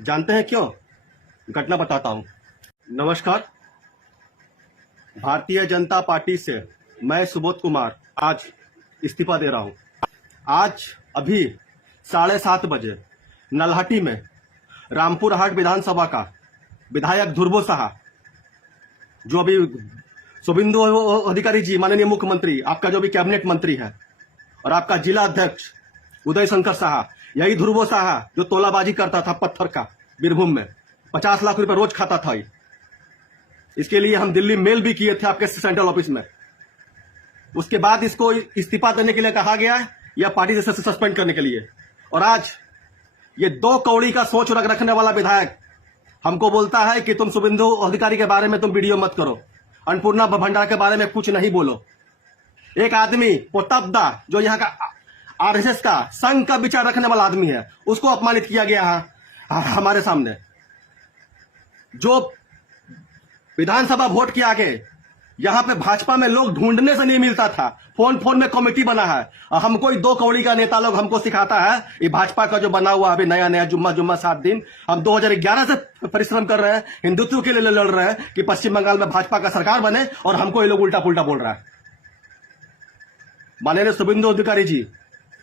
जानते हैं क्यों? घटना बताता हूं। नमस्कार। भारतीय जनता पार्टी से मैं सुबोध कुमार आज इस्तीफा दे रहा हूं। आज अभी 7:30 बजे नल्हटी में रामपुर हाट विधानसभा का विधायक ध्रुवो साहा, जो अभी शुभेंदु अधिकारी जी, माननीय मुख्यमंत्री, आपका जो भी कैबिनेट मंत्री है, और आपका जिला अध्यक्ष उदय शंकर साहा, यही ध्रुवो साहा जो तोलाबाजी करता था पत्थर का बीरभूम में, 50 लाख रुपए रोज खाता था। इसके लिए हम दिल्ली मेल भी किए थे आपके सेंट्रल ऑफिस में। उसके बाद इसको इस्तीफा देने के लिए कहा गया है, या पार्टी से सस्पेंड करने के लिए। और आज ये 2 कौड़ी का सोच रखने वाला विधायक हमको बोलता है कि तुम शुभेंदु अधिकारी के बारे में तुम वीडियो मत करो, अन्नपूर्णा भंडार के बारे में कुछ नहीं बोलो। एक आदमी पोतब्दा जो यहाँ का आरएसएस का संघ का विचार रखने वाला आदमी है, उसको अपमानित किया गया है हमारे सामने। जो विधानसभा वोट के आगे यहाँ पे भाजपा में लोग ढूंढने से नहीं मिलता था, फोन में कमेटी बना है। और हमको 2 कौड़ी का नेता लोग हमको सिखाता है, ये भाजपा का जो बना हुआ अभी नया जुम्मा 7 दिन, हम 2011 से परिश्रम कर रहे हैं, हिंदुत्व के लिए लड़ रहे हैं कि पश्चिम बंगाल में भाजपा का सरकार बने, और हमको ये लोग उल्टा पुल्टा बोल रहा है। माननीय शुभेंदु अधिकारी जी,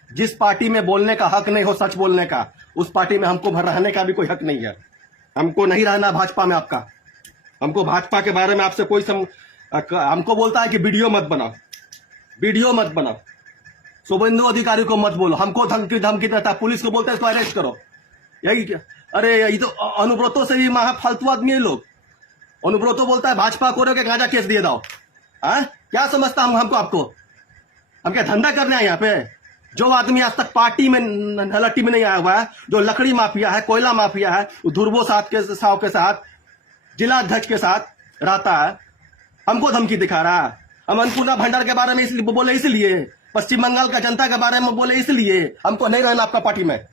जिस पार्टी में बोलने का हक नहीं हो, सच बोलने का, उस पार्टी में हमको रहने का भी कोई हक नहीं है। हमको नहीं रहना भाजपा में आपका। हमको भाजपा के बारे में आपसे कोई हमको बोलता है कि वीडियो मत बनाओ, शुभेंदु अधिकारी को मत बोलो, हमको धमकी देता है, पुलिस को बोलता है इसको अरेस्ट करो। यही क्या? अरे ये तो अनुब्रतो से भी महा फालतू आदमी है लोग। अनुब्रतो बोलता है भाजपा को के गांजा केस दिए दो। क्या समझता हमको आपको? हम क्या धंधा करने आए यहाँ पे? जो आदमी आज तक पार्टी में नलट्टी में नहीं आया हुआ है, जो लकड़ी माफिया है, कोयला माफिया है, ध्रुवो साहब के साथ, जिला अध्यक्ष के साथ रहता है, हमको धमकी दिखा रहा है। हम अन्नपूर्णा भंडार के बारे में इसलिए बोले, इसलिए पश्चिम बंगाल का जनता के बारे में बोले, इसलिए हमको नहीं रहना आपका पार्टी में।